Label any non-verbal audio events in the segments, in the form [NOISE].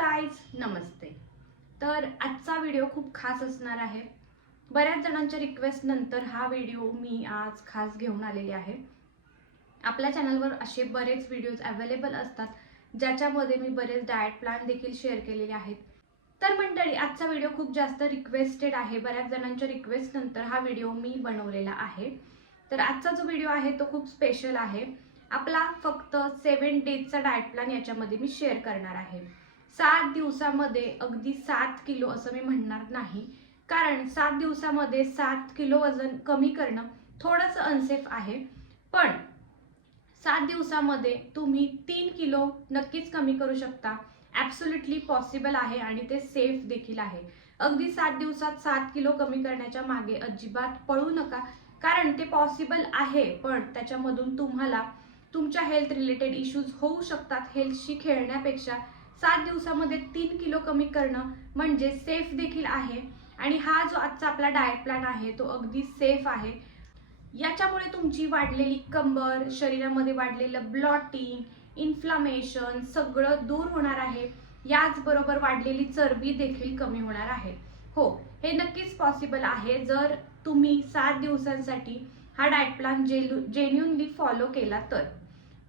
Guys नमस्ते. तर आजचा video खूप खास असणार आहे. बऱ्याच जणांच्या रिक्वेस्ट नंतर हा व्हिडिओ मी आज खास घेऊन आलेले आहे. आपल्या चॅनलवर असे बरेच व्हिडिओज अवेलेबल असतात ज्याच्यामध्ये मी बरेच डाएट प्लॅन देखील शेअर केलेले आहेत. तर मंडळी आजचा व्हिडिओ खूप जास्त रिक्वेस्टेड आहे. बऱ्याच जणांच्या रिक्वेस्ट नंतर हा व्हिडिओ मी बनवलेला आहे. तर आजचा जो व्हिडिओ आहे तो खूप स्पेशल आहे. आपला फक्त सेवन डेजचा डाएट प्लॅन याच्यामध्ये मी शेअर करणार आहे. सात दिवसामध्ये अगदी सात किलो असं मी म्हणणार नाही. कारण सात दिवसामध्ये सात किलो वजन कमी करणं थोडंसं अनसेफ आहे. पण सात दिवसामध्ये तुम्ही तीन किलो नक्कीच कमी करू शकता. ॲब्सोल्युटली पॉसिबल आहे आणि ते सेफ देखील आहे. अगदी सात दिवसात सात किलो कमी करण्याच्या मागे अजिबात पळू नका. कारण ते पॉसिबल आहे पण त्याच्यामधून तुम्हाला तुमच्या हेल्थ रिलेटेड इश्यूज होऊ शकतात. हेल्थशी खेळण्यापेक्षा सात दिवसामध्ये तीन किलो कमी करणं म्हणजे सेफ देखील आहे. आणि हा जो आजचा आपला डाएट प्लॅन आहे तो अगदी सेफ आहे. याच्यामुळे तुमची वाढलेली कंबर शरीरामध्ये वाढलेलं ब्लॉटिंग इन्फ्लामेशन सगळं दूर होणार आहे. याचबरोबर वाढलेली चरबी देखील कमी होणार आहे. हो हे नक्कीच पॉसिबल आहे. जर तुम्ही सात दिवसांसाठी हा डाएट प्लॅन जेलू जेन्युनली फॉलो केला तर.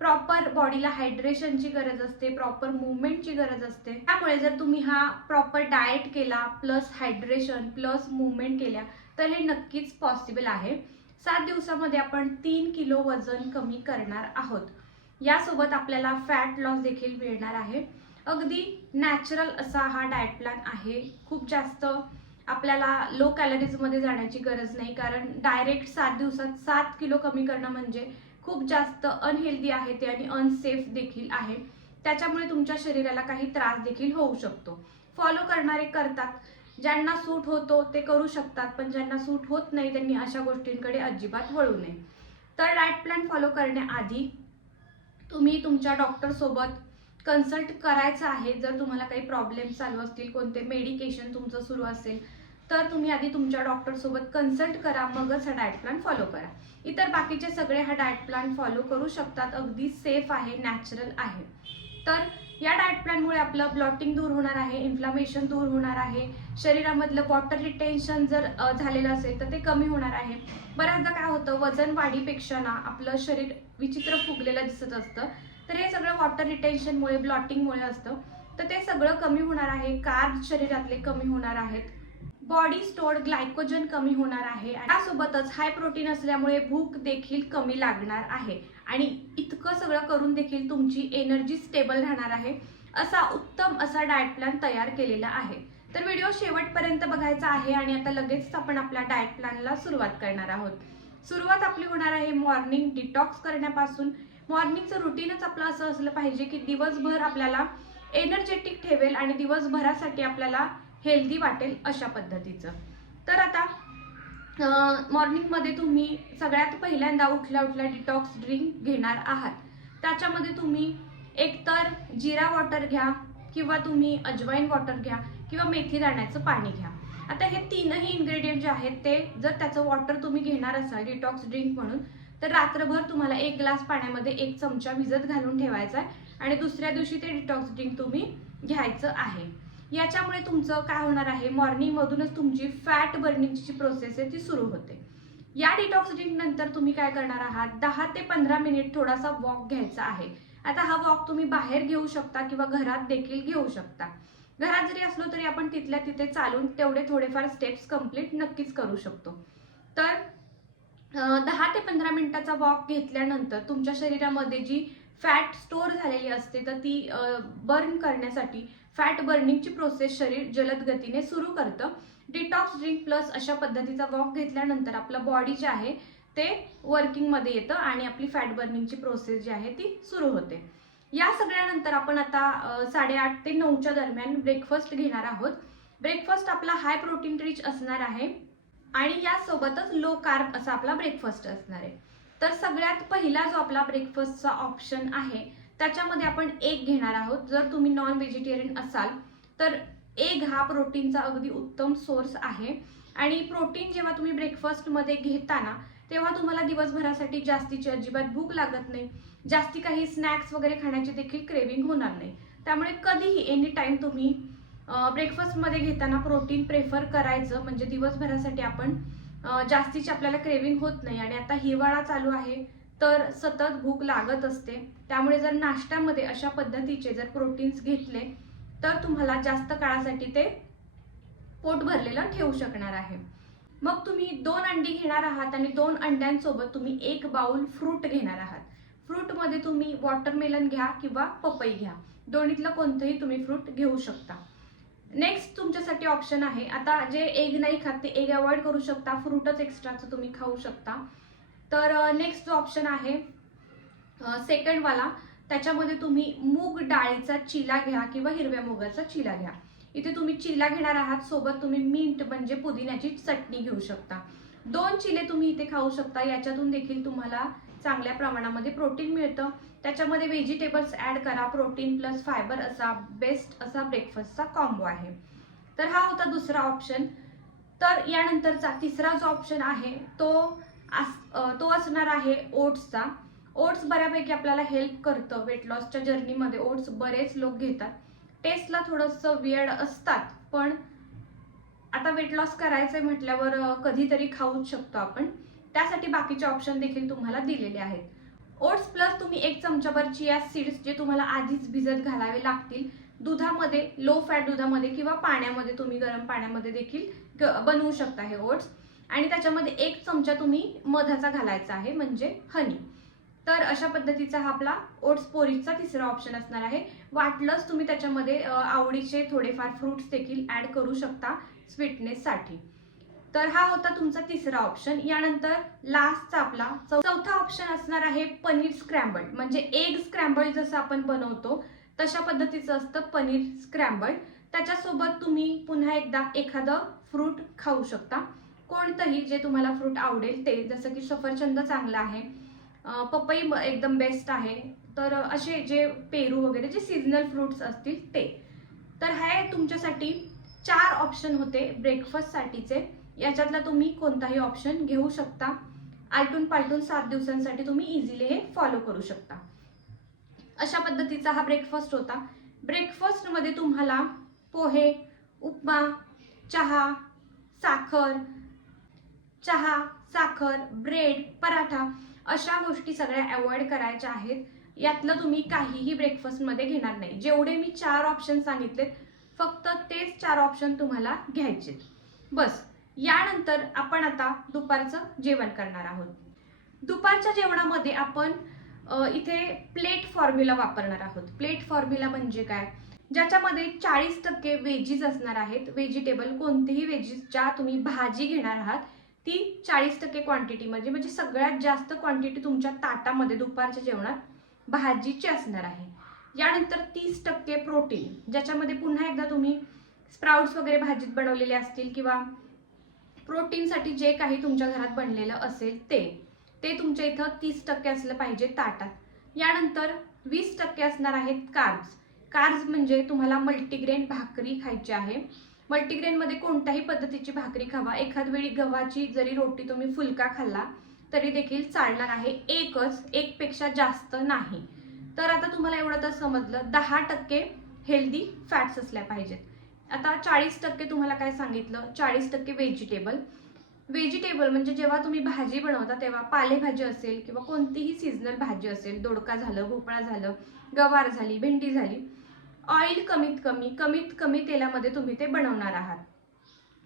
प्रॉपर बॉडीला हायड्रेशनची गरज असते प्रॉपर मुवमेंटची गरज असते. त्यामुळे जर तुम्ही हा प्रॉपर डाएट केला प्लस हायड्रेशन प्लस मुवमेंट केल्या तर हे नक्कीच पॉसिबल आहे. सात दिवसामध्ये आपण तीन किलो वजन कमी करणार आहोत. यासोबत आपल्याला फॅट लॉस देखील मिळणार आहे. अगदी नॅचरल असा हा डाएट प्लॅन आहे. खूप जास्त आपल्याला लो कॅलरीजमध्ये जाण्याची गरज नाही कारण डायरेक्ट सात दिवसात सात किलो कमी करणं म्हणजे खूप जास्त अनहेल्दी आहे ते आणि अनसेफ देखील आहे. त्याच्यामुळे तुमच्या शरीराला काही त्रास देखील होऊ शकतो. फॉलो करणारे करतात. ज्यांना सूट होतो ते करू शकतात पण ज्यांना सूट होत नाही त्यांनी अशा गोष्टींकडे अजिबात वळू नये. तर डाएट प्लॅन फॉलो करण्याआधी तुम्ही तुमच्या डॉक्टरसोबत कन्सल्ट करायचं आहे. जर तुम्हाला काही प्रॉब्लेम चालू असतील कोणते मेडिकेशन तुमचं सुरू असेल तर तुम्ही आधी तुमच्या डॉक्टरसोबत कन्सल्ट करा मगच हा डाएट प्लॅन फॉलो करा. इतर बाकीचे सगळे हा डाएट प्लॅन फॉलो करू शकतात अगदी सेफ आहे नॅचरल आहे. तर या डाएट प्लॅनमुळे आपलं ब्लॉटिंग दूर होणार आहे इन्फ्लामेशन दूर होणार आहे शरीरामधलं वॉटर रिटेन्शन जर झालेलं असेल तर ते कमी होणार आहे. बऱ्याचदा काय होतं वजन वाढीपेक्षा ना आपलं शरीर विचित्र फुगलेलं दिसत असतं. तर हे सगळं वॉटर रिटेन्शनमुळे ब्लॉटिंगमुळे असतं. तर ते सगळं कमी होणार आहे कार्ब शरीरातले कमी होणार आहेत. बॉडी स्टोअर्ड ग्लायकोजन कमी होणार आहे त्यासोबतच हाय प्रोटीन असल्यामुळे भूक देखील कमी लागणार आहे. आणि इतकं सगळं करून देखील तुमची एनर्जी स्टेबल राहणार आहे असा उत्तम असा डाएट प्लॅन तयार केलेला आहे. तर व्हिडिओ शेवटपर्यंत बघायचा आहे आणि आता लगेच आपण आपल्या डाएट प्लॅनला सुरुवात करणार आहोत. सुरुवात आपली होणार आहे मॉर्निंग डिटॉक्स करण्यापासून. मॉर्निंगचं रुटीनच आपलं असं असलं पाहिजे की दिवसभर आपल्याला एनर्जेटिक ठेवेल आणि दिवसभरासाठी आपल्याला हेल्दी वाटेल अशा पद्धतीचं. तर आता मॉर्निंगमध्ये तुम्ही सगळ्यात पहिल्यांदा उठल्या उठल्या डिटॉक्स ड्रिंक घेणार आहात. त्याच्यामध्ये तुम्ही एकतर जिरा वॉटर घ्या किंवा तुम्ही अजवाईन वॉटर घ्या किंवा मेथी दाण्याचं पाणी घ्या. आता हे तीनही इन्ग्रेडियंट जे आहेत ते जर त्याचं वॉटर तुम्ही घेणार असाल डिटॉक्स ड्रिंक म्हणून तर रात्रभर तुम्हाला एक ग्लास पाण्यामध्ये एक चमचा भिजत घालून ठेवायचा आहे आणि दुसऱ्या दिवशी ते डिटॉक्स ड्रिंक तुम्ही घ्यायचं आहे. याच्यामुळे तुमचं काय होणार आहे? मॉर्निंगमधूनच तुमची फॅट बर्निंगची जी प्रोसेस आहे ती सुरू होते. या डिटॉक्स नंतर तुम्ही काय करणार आहात? दहा ते पंधरा मिनिट थोडासा वॉक घ्यायचा आहे. आता हा वॉक तुम्ही बाहेर घेऊ शकता किंवा घरात देखील घेऊ शकता. घरात जरी असलो तरी आपण तिथल्या तिथे चालून तेवढे थोडेफार स्टेप्स कंप्लीट नक्कीच करू शकतो. तर दहा ते पंधरा मिनिटाचा वॉक घेतल्यानंतर तुमच्या शरीरामध्ये जी फॅट स्टोअर झालेली असते तर ती बर्न करण्यासाठी फॅट बर्निंगची प्रोसेस शरीर जलद गतीने सुरू करतं. डिटॉक्स ड्रिंक प्लस अशा पद्धतीचा वॉक घेतल्यानंतर आपलं बॉडी जे आहे ते वर्किंगमध्ये येतं आणि आपली फॅट बर्निंगची प्रोसेस जी आहे ती सुरू होते. या सगळ्यानंतर आपण आता साडेआठ ते नऊच्या दरम्यान ब्रेकफास्ट घेणार आहोत. ब्रेकफास्ट आपला हाय प्रोटीन रिच असणार आहे आणि यासोबतच लो कार्ब असा आपला ब्रेकफास्ट असणार आहे. तर सगळ्यात पहिला जो आपला ब्रेकफास्टचा ऑप्शन आहे त्याच्यामध्ये आपण एग घेणार आहोत. जर तुम्ही नॉन व्हेजिटेरियन असाल तर एग हा प्रोटीनचा अगदी उत्तम सोर्स आहे. आणि प्रोटीन जेव्हा तुम्ही ब्रेकफास्टमध्ये घेताना तेव्हा तुम्हाला दिवसभरासाठी जास्तीची अजिबात भूक लागत नाही. जास्ती काही स्नॅक्स वगैरे खाण्याची देखील क्रेविंग होणार नाही. त्यामुळे कधीही एनी टाईम तुम्ही ब्रेकफास्टमध्ये घेताना प्रोटीन प्रेफर करायचं म्हणजे दिवसभरासाठी आपण जास्तीची आपल्याला क्रेविंग होत नाही. आणि आता हिवाळा चालू आहे. तर सतत भूक लागत असते. त्यामुळे जर नाश्त्यामध्ये अशा पद्धतीचे जर प्रोटीन्स घेतले तर तुम्हाला जास्त काळासाठी ते पोट भरलेलं ठेवू शकणार आहे. मग तुम्ही दोन अंडी घेणार आहात आणि दोन अंड्यांसोबत तुम्ही एक बाउल फ्रूट घेणार आहात. फ्रूटमध्ये तुम्ही वॉटरमेलन घ्या किंवा पपई घ्या. दोन्हीतलं कोणतंही तुम्ही फ्रूट घेऊ शकता. नेक्स्ट तुमच्यासाठी ऑप्शन आहे. आता जे एग नाही खात ते एग अवॉइड करू शकता. फ्रूटच एक्स्ट्राचं तुम्ही खाऊ शकता. तर नेक्स्ट जो ऑप्शन आहे सेकंडवाला त्याच्यामध्ये तुम्ही मूग डाळीचा चिला घ्या किंवा हिरव्या मुगाचा चिला घ्या. इथे तुम्ही चिला घेणार आहात सोबत तुम्ही मिंट म्हणजे पुदिन्याची चटणी घेऊ शकता. दोन चिले तुम्ही इथे खाऊ शकता याच्यातून देखील तुम्हाला चांगल्या प्रमाणामध्ये प्रोटीन मिळतं. त्याच्यामध्ये व्हेजिटेबल्स ॲड करा प्रोटीन प्लस फायबर असा बेस्ट असा ब्रेकफास्टचा कॉम्बो आहे. तर हा होता दुसरा ऑप्शन तर यानंतरचा तिसरा जो ऑप्शन आहे तो आस- तो असणार आहे ओट्सचा. ओट्स बऱ्यापैकी आपल्याला हेल्प करतं वेट लॉसच्या जर्नीमध्ये ओट्स बरेच लोक घेतात. टेस्टला थोडंसं वेळ असतात पण आता वेट लॉस करायचंय म्हटल्यावर कधीतरी खाऊच शकतो आपण. त्यासाठी बाकीचे ऑप्शन देखील तुम्हाला दिलेले आहेत. ओट्स प्लस तुम्ही एक चमचाभर चिया सीड्स जे तुम्हाला आधीच भिजत घालावे लागतील दुधामध्ये लो फॅट दुधामध्ये किंवा पाण्यामध्ये तुम्ही गरम पाण्यामध्ये देखील बनवू शकता हे ओट्स. आणि त्याच्यामध्ये एक चमचा तुम्ही मधाचा घालायचा आहे म्हणजे हनी तर अशा पद्धतीचा हा आपला ओट्स पोरीजचा तिसरा ऑप्शन असणार आहे. वाटलंच तुम्ही त्याच्यामध्ये आवडीचे थोडेफार फ्रुट्स देखील ऍड करू शकता स्वीटनेससाठी तर हा होता तुमचा तिसरा ऑप्शन यानंतर लास्टचा आपला चौथा ऑप्शन असणार आहे पनीर स्क्रॅम्बल म्हणजे एग स्क्रॅम्बल जसं आपण बनवतो तशा पद्धतीचं असतं पनीर स्क्रॅम्बल त्याच्यासोबत तुम्ही पुन्हा एकदा एखादं फ्रूट खाऊ शकता. कोणतंही जे तुम्हाला फ्रूट आवडेल ते जसं की सफरचंद चांगलं आहे पपई एकदम बेस्ट आहे तर असे जे पेरू वगैरे जे सीझनल फ्रूट्स असतील ते. तर हे तुमच्यासाठी चार ऑप्शन होते ब्रेकफास्टसाठीचे याच्यातला तुम्ही कोणताही ऑप्शन घेऊ शकता. आलटून पालटून सात दिवसांसाठी तुम्ही इझिली हे फॉलो करू शकता. अशा पद्धतीचा हा ब्रेकफास्ट होता. ब्रेकफास्टमध्ये तुम्हाला पोहे उपमा चहा साखर चहा साखर ब्रेड पराठा अशा गोष्टी सगळ्या अवॉइड करायच्या आहेत. यातलं तुम्ही काहीही ब्रेकफास्टमध्ये घेणार नाही. जेवढे मी चार ऑप्शन सांगितलेत फक्त तेच चार ऑप्शन तुम्हाला घ्यायचे. बस यानंतर आपण आता दुपारचं जेवण करणार आहोत. दुपारच्या जेवणामध्ये आपण इथे प्लेट फॉर्म्युला वापरणार आहोत. प्लेट फॉर्म्युला म्हणजे काय? ज्याच्यामध्ये चाळीस टक्के वेजीज असणार आहेत. व्हेजिटेबल कोणतेही वेजीस ज्या तुम्ही भाजी घेणार आहात ती चाळीस टक्के क्वांटिटीमध्ये म्हणजे, म्हणजे सगळ्यात जास्त क्वांटिटी तुमच्या ताटामध्ये दुपारच्या जेवणात भाजीची असणार आहे. यानंतर तीस टक्के प्रोटीन ज्याच्यामध्ये पुन्हा एकदा तुम्ही स्प्राउट्स वगैरे भाजीत बनवलेले असतील किंवा प्रोटीनसाठी जे काही तुमच्या घरात बनलेलं असेल ते ते तुमच्या इथं तीस टक्के असलं पाहिजे ताटात. यानंतर वीस टक्के असणार आहेत कार्ब्स कार्ब्स म्हणजे तुम्हाला मल्टीग्रेन भाकरी खायची आहे. मल्टीग्रेनमध्ये कोणत्याही पद्धतीची भाकरी खावा. एखाद वेळी गव्हाची जरी रोटी तुम्ही फुलका खाल्ला तरी देखील चालणार आहे. एकच एकपेक्षा जास्त नाही. तर आता तुम्हाला एवढं तर समजलं. दहा टक्के हेल्दी फॅट्स असल्या पाहिजेत. आता चाळीस टक्के तुम्हाला काय सांगितलं? चाळीस टक्के व्हेजिटेबल व्हेजिटेबल म्हणजे जेव्हा तुम्ही भाजी बनवता तेव्हा पालेभाजी असेल किंवा कोणतीही सीझनल भाजी असेल दोडका झालं भोपळा झालं गवार झाली भेंडी झाली ऑइल कमीत कमी कमीत कमी तेलामध्ये तुम्ही ते बनवणार आहात.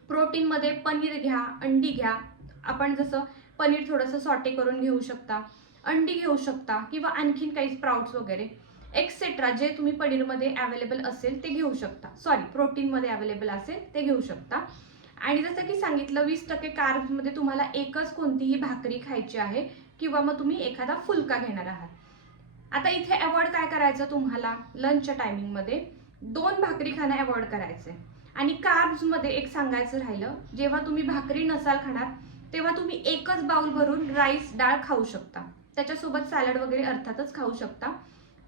प्रोटीनमध्ये पनीर घ्या अंडी घ्या. आपण जसं पनीर थोडंसं सॉटे करून घेऊ शकता अंडी घेऊ शकता किंवा आणखीन काही स्प्राउट्स वगैरे एक्सेट्रा जे तुम्ही पनीरमध्ये अवेलेबल असेल ते घेऊ शकता. सॉरी प्रोटीनमध्ये अवेलेबल असेल ते घेऊ शकता. आणि जसं की सांगितलं वीस टक्के कार्बमध्ये तुम्हाला एकच कोणतीही भाकरी खायची आहे किंवा मग तुम्ही एखादा फुलका घेणार आहात. आता इथे अवॉइड काय करायचं तुम्हाला? लंचच्या टायमिंगमध्ये दोन भाकरी खाणं अवॉइड करायचंय आणि कार्ब्समध्ये एक सांगायचं राहिलं जेव्हा तुम्ही भाकरी नसाल खाणार तेव्हा तुम्ही एकच बाउल भरून राईस डाळ खाऊ शकता. त्याच्यासोबत सॅलड वगैरे अर्थातच खाऊ शकता.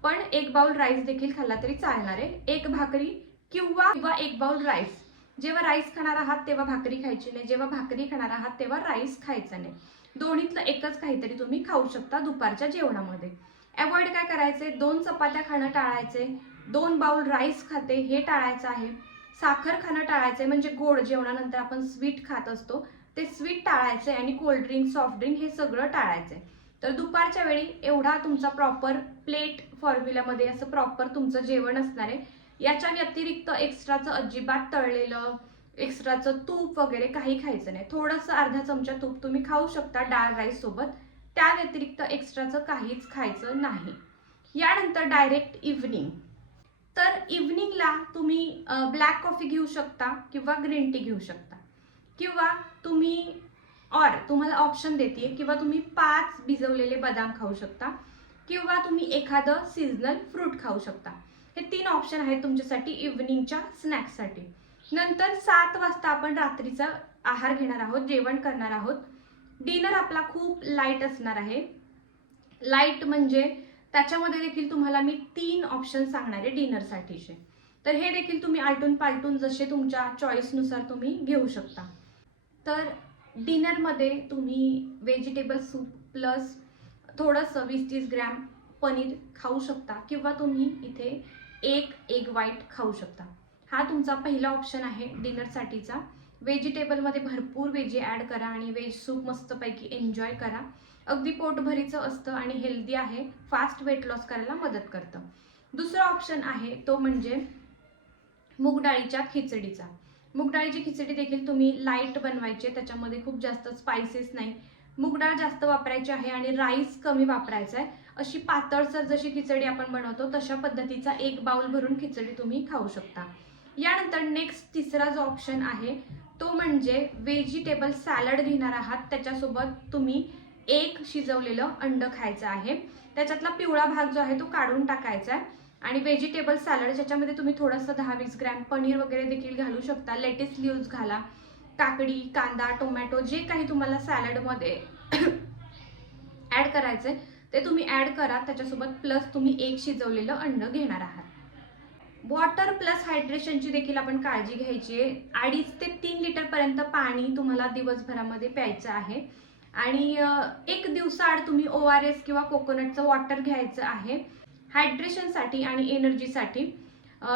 पण एक बाउल राईस देखील खाल्ला तरी चालणार आहे. एक भाकरी किंवा किंवा एक बाउल राईस जेव्हा राईस खाणार आहात तेव्हा भाकरी खायची नाही. जेव्हा भाकरी खाणार आहात तेव्हा राईस खायचा नाही. दोन्हीतलं एकच काहीतरी तुम्ही खाऊ शकता दुपारच्या जेवणामध्ये. अवॉइड काय करायचे? दोन चपात्या खाणं टाळायचे. दोन बाउल राईस खाते हे टाळायचं आहे. साखर खाणं टाळायचं आहे म्हणजे गोड जेवणानंतर आपण स्वीट खात असतो. ते स्वीट टाळायचं आणि कोल्ड ड्रिंक सॉफ्ट ड्रिंक हे सगळं टाळायचं. आहे तर दुपारच्या वेळी एवढा तुमचा प्रॉपर प्लेट फॉर्म्युलामध्ये असं प्रॉपर तुमचं जेवण असणार आहे. याच्या व्यतिरिक्त एक्स्ट्राचं अजिबात तळलेलं एक्स्ट्राचं तूप वगैरे काही खायचं नाही. थोडंसं अर्धा चमचा तूप तुम्ही खाऊ शकता डाळ राईस सोबत. त्या व्यतिरिक्त एक्स्ट्राचं काहीच खायचं नाही. यानंतर डायरेक्ट इव्हनिंग तर इव्हनिंगला तुम्ही ब्लॅक कॉफी घेऊ शकता किंवा ग्रीन टी घेऊ शकता. किंवा तुम्ही ऑर तुम्हाला ऑप्शन देते किंवा तुम्ही पाच भिजवलेले बदाम खाऊ शकता. किंवा तुम्ही एखादं सीझनल फ्रूट खाऊ शकता. हे तीन ऑप्शन आहेत तुमच्यासाठी इव्हनिंगच्या स्नॅक्ससाठी नंतर सात वाजता आपण रात्रीचा आहार घेणार आहोत जेवण करणार आहोत. डिनर आपला खूप लाइट असणार आहे. लाइट म्हणजे त्याच्यामध्ये देखील तुम्हाला मी तीन ऑप्शन सांगणार आहे डिनरसाठीचे तर हे देखील तुम्ही आलटून पालटून जसे तुमच्या चॉईसनुसार तुम्ही घेऊ शकता. तर डिनरमध्ये तुम्ही व्हेजिटेबल सूप प्लस थोडंसं वीस तीस ग्रॅम पनीर खाऊ शकता किंवा तुम्ही इथे एक एग व्हाईट खाऊ शकता. हा तुमचा पहिला ऑप्शन आहे डिनरसाठीचा व्हेजिटेबलमध्ये भरपूर व्हेजी ॲड करा आणि व्हेज सूप मस्तपैकी एन्जॉय करा. अगदी पोटभरीचं असतं आणि हेल्दी आहे. फास्ट वेट लॉस करायला मदत करतं. दुसरा ऑप्शन आहे तो म्हणजे मूग डाळीच्या खिचडीचा. मूग डाळीची खिचडी देखील तुम्ही लाइट बनवायची त्याच्यामध्ये खूप जास्त स्पायसेस नाही. मूग डाळ जास्त वापरायची आहे आणि राईस कमी वापरायचा आहे. अशी पातळसर जशी खिचडी आपण बनवतो तशा पद्धतीचा एक बाउल भरून खिचडी तुम्ही खाऊ शकता. यानंतर नेक्स्ट तिसरा जो ऑप्शन आहे तो म्हणजे व्हेजिटेबल सॅलड घेणार आहात. त्याच्यासोबत तुम्ही एक शिजवलेलं अंड खायचं आहे. त्याच्यातला पिवळा भाग जो आहे तो काढून टाकायचा आहे. आणि व्हेजिटेबल सॅलड ज्याच्यामध्ये तुम्ही थोडंसं दहा वीस ग्रॅम पनीर वगैरे देखील घालू शकता. लेटेस्ट लिव्ज घाला काकडी कांदा टोमॅटो जे काही तुम्हाला सॅलडमध्ये ॲड [COUGHS] करायचं ते तुम्ही ॲड करा. त्याच्यासोबत प्लस तुम्ही एक शिजवलेलं अंड घेणार आहात. वॉटर प्लस हायड्रेशनची देखील आपण काळजी घ्यायची आहे. अडीच ते तीन लिटरपर्यंत पाणी तुम्हाला दिवसभरामध्ये प्यायचं आहे. आणि एक दिवसाआड तुम्ही ओ आर एस किंवा कोकोनटचं वॉटर घ्यायचं आहे. हायड्रेशनसाठी आणि एनर्जीसाठी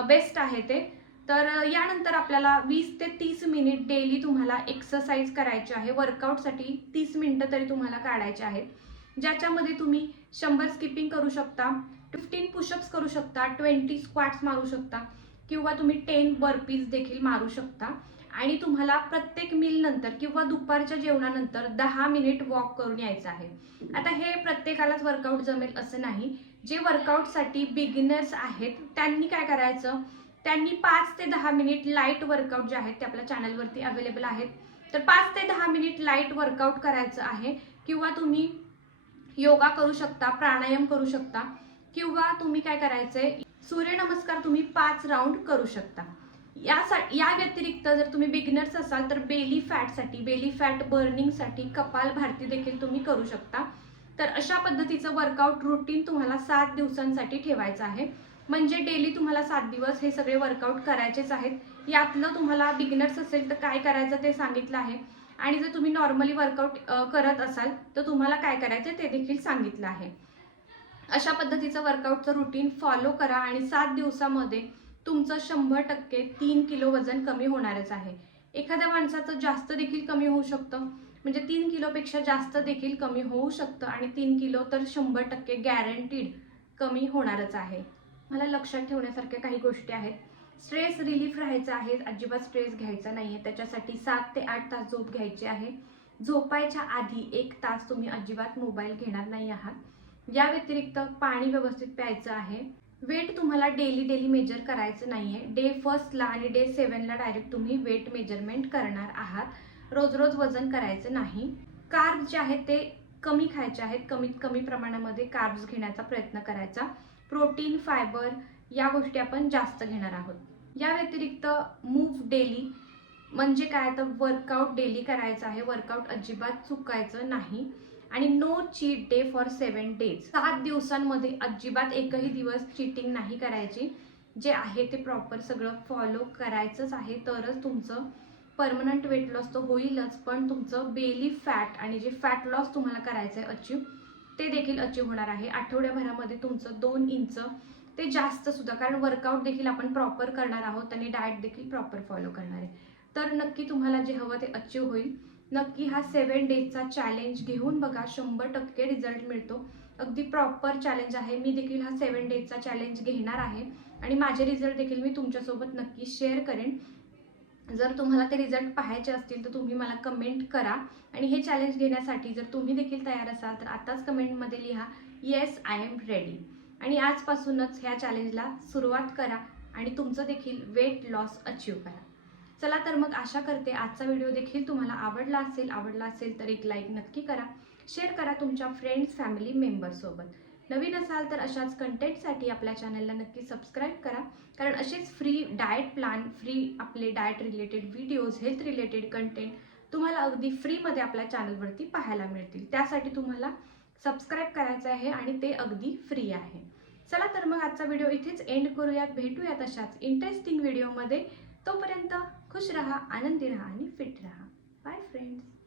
बेस्ट आहे ते. तर यानंतर आपल्याला वीस ते तीस मिनिट डेली तुम्हाला एक्सरसाइज करायची आहे. वर्कआउटसाठी तीस मिनिटं तरी तुम्हाला काढायचे आहेत. ज्याच्यामध्ये तुम्ही शंभर स्किपिंग करू शकता फिफ्टीन पुशअप्स करू शकता ट्वेंटी स्क्वॅट्स मारू शकता किंवा तुम्ही टेन बर्पीज देखील मारू शकता. आणि तुम्हाला प्रत्येक मिलनंतर किंवा दुपारच्या जेवणानंतर दहा मिनिट वॉक करून यायचं आहे. आता हे प्रत्येकालाच वर्कआउट जमेल असं नाही. जे वर्कआउटसाठी बिगिनर्स आहेत त्यांनी काय करायचं? त्यांनी पाच ते दहा मिनिट लाइट वर्कआउट जे आहेत ते आपल्या चॅनलवरती अवेलेबल आहेत. तर पाच ते दहा मिनिट लाइट वर्कआउट करायचं आहे किंवा तुम्ही योगा करू शकता प्राणायाम करू शकता किंवा तुम्ही काय करायचंय सूर्यनमस्कार तुम्ही पाच राऊंड करू शकता. या या व्यतिरिक्त जर तुम्ही बिगिनर्स असाल तर बेली फॅटसाठी बेली फॅट बर्निंगसाठी कपाल भारती देखील तुम्ही करू शकता. तर अशा पद्धतीचं वर्कआउट रुटीन तुम्हाला सात दिवसांसाठी ठेवायचं आहे. म्हणजे डेली तुम्हाला सात दिवस हे सगळे वर्कआउट करायचेच आहेत. यातलं तुम्हाला बिगिनर्स असेल तर काय करायचं ते सांगितलं आहे. आणि जर तुम्ही नॉर्मली वर्कआउट करत असाल तर तुम्हाला काय करायचं ते देखील सांगितलं आहे. अशा पद्धतीचं वर्कआउटचं रुटीन फॉलो करा आणि सात दिवसामध्ये तुमचं शंभर टक्के तीन किलो वजन कमी होणारच आहे. एखाद्या माणसाचं जास्त देखील कमी होऊ शकतं. म्हणजे तीन किलोपेक्षा जास्त देखील कमी होऊ शकतं आणि तीन किलो तर शंभर टक्के गॅरंटीड कमी होणारच आहे. मला लक्षात ठेवण्यासारख्या काही गोष्टी आहेत. स्ट्रेस रिलीफ राहायचा आहे. अजिबात स्ट्रेस घ्यायचा नाही आहे त्याच्यासाठी सात ते आठ तास झोप घ्यायची आहे. झोपायच्या आधी एक तास तुम्ही अजिबात मोबाईल घेणार नाही आहात. या व्यतिरिक्त पाणी व्यवस्थित प्यायचं आहे. वेट तुम्हाला डेली डेली मेजर करायचं नाही आहे डे फर्स्टला आणि डे सेवनला डायरेक्ट तुम्ही वेट मेजरमेंट करणार आहात. रोज रोज वजन करायचं नाही. कार्ब्स जे आहेत ते कमी खायचे आहेत. कमीत कमी प्रमाणामध्ये कार्ब्स घेण्याचा प्रयत्न करायचा. प्रोटीन फायबर या गोष्टी आपण जास्त घेणार आहोत. या व्यतिरिक्त मूव्ह डेली म्हणजे काय? तर वर्कआउट डेली करायचं आहे. वर्कआउट अजिबात चुकायचं नाही. आणि no cheat day for seven days सात दिवसांमध्ये अजिबात एकही दिवस चिटिंग नाही करायची. जे आहे ते प्रॉपर सगळं फॉलो करायचंच आहे. तरच तुमचं परमनंट वेट लॉस तर होईलच. पण तुमचं बेली फॅट आणि जे फॅट लॉस तुम्हाला करायचं आहे अचीव ते देखील अचीव होणार आहे. आठवड्याभरामध्ये तुमचं दोन इंच ते जास्त सुद्धा कारण वर्कआउट देखील आपण प्रॉपर करणार आहोत आणि डाएट देखील प्रॉपर फॉलो करणार आहे. तर नक्की तुम्हाला जे हवं ते अचीव होईल. नक्की हा सेवन डेजचा चॅलेंज घेऊन बघा शंभर टक्के रिझल्ट मिळतो. अगदी प्रॉपर चॅलेंज आहे. मी देखील हा सेवन डेजचा चॅलेंज घेणार आहे आणि माझे रिझल्ट देखील मी तुमच्यासोबत नक्की शेअर करेन. जर तुम्हाला ते रिझल्ट पाहायचे असतील तर तुम्ही मला कमेंट करा. आणि हे चॅलेंज घेण्यासाठी जर तुम्ही देखील तयार असाल तर आताच कमेंटमध्ये लिहा येस आय एम रेडी आणि आजपासूनच ह्या चॅलेंजला सुरुवात करा आणि तुमचं देखील वेट लॉस अचीव करा. चला तर मग आशा करते आजचा व्हिडिओ देखील तुम्हाला आवडला असेल. आवडला असेल तर एक लाईक नक्की करा. शेअर करा तुमच्या फ्रेंड्स फॅमिली मेंबरसोबत नवीन असाल तर अशाच कंटेंटसाठी आपल्या चॅनलला नक्की सबस्क्राईब करा. कारण असेच फ्री डाएट प्लॅन फ्री आपले diet related videos health related content तुम्हाला अगदी फ्रीमध्ये आपल्या चॅनलवरती पाहायला मिळतील. त्यासाठी तुम्हाला सबस्क्राईब करायचं आहे आणि ते अगदी फ्री आहे. चला तर मग आजचा व्हिडिओ इथेच एंड करूयात. भेटूयात अशाच इंटरेस्टिंग व्हिडिओमध्ये तोपर्यंत खुश रहा आनंदी रहा आणि फिट रहा. Bye friends